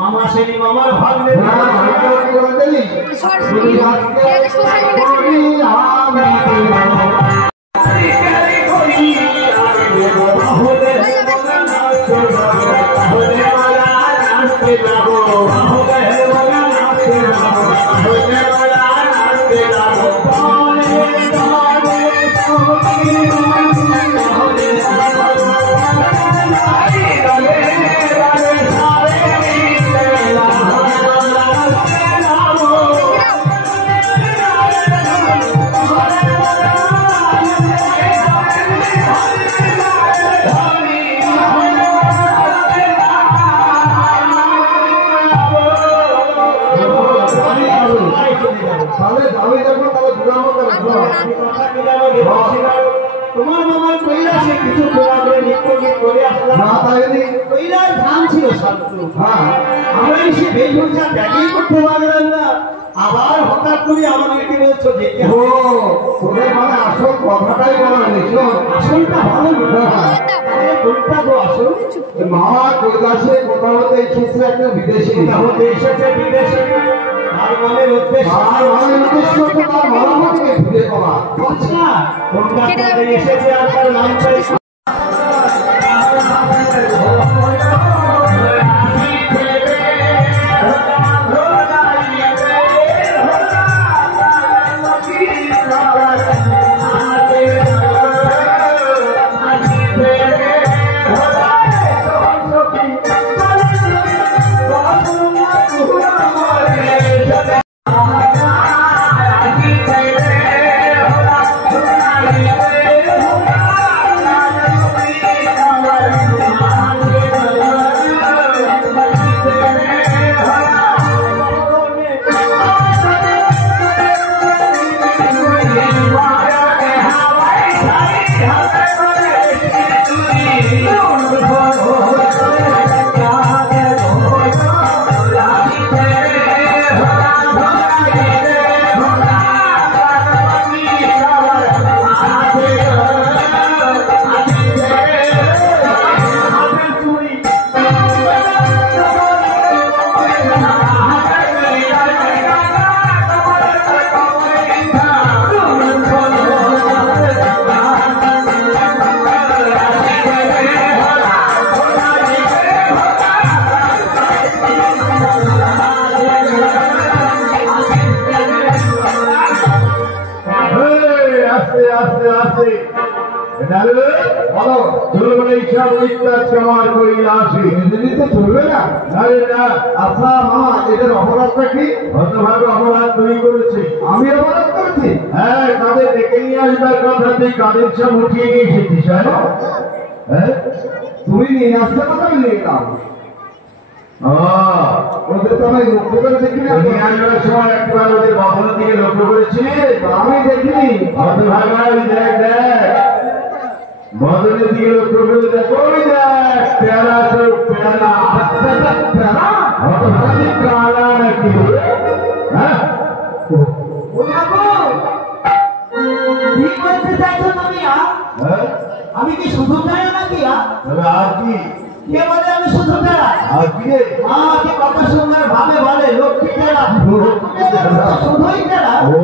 মামা সেনি মামার ভাগ্নে তোমার মামার কৈলাসে কিছু নৃত্য গীত করে আসলাম কৈলাস ধাম ছিল শত্রু। আমরা এসে বেলুচা ব্যাটিং করতে পারলাম না, আবার হঠাৎ করে আমাকে কি বলছো দেখে মানে আসল কথাটাই বলা হয়েছিল। আসলটা ভালো কোনটা গো আসল? মামা কৈলাসে কোথাও হতে এসেছে একটা বিদেশি, হতে এসেছে বিদেশি, তার মানে উদ্দেশ্য তার মামাকে ফিরে পাওয়া। আচ্ছা কোনটা এসেছে আর তার নাম চাইছে তুমি নিয়ে আসতে কথা নিয়ে গেলাম। ওদের তো আমি লক্ষ্য করে দেখিনি, সময় একবার ওদের বাবনের দিকে লক্ষ্য করেছি, আমি দেখিনি। বদলের দিকে লক্ষ্য করে দেখো, ওই দেখ প্যারা তো প্যারা প্যারা নাকি? হ্যাঁ আমি কি শুধু প্যারা নাকি? আর কি কে বলে আমি শুধু প্যারা? আর কি মাকে কত সুন্দর ভাবে বলে লক্ষ্মী প্যারা, শুধুই প্যারা। ও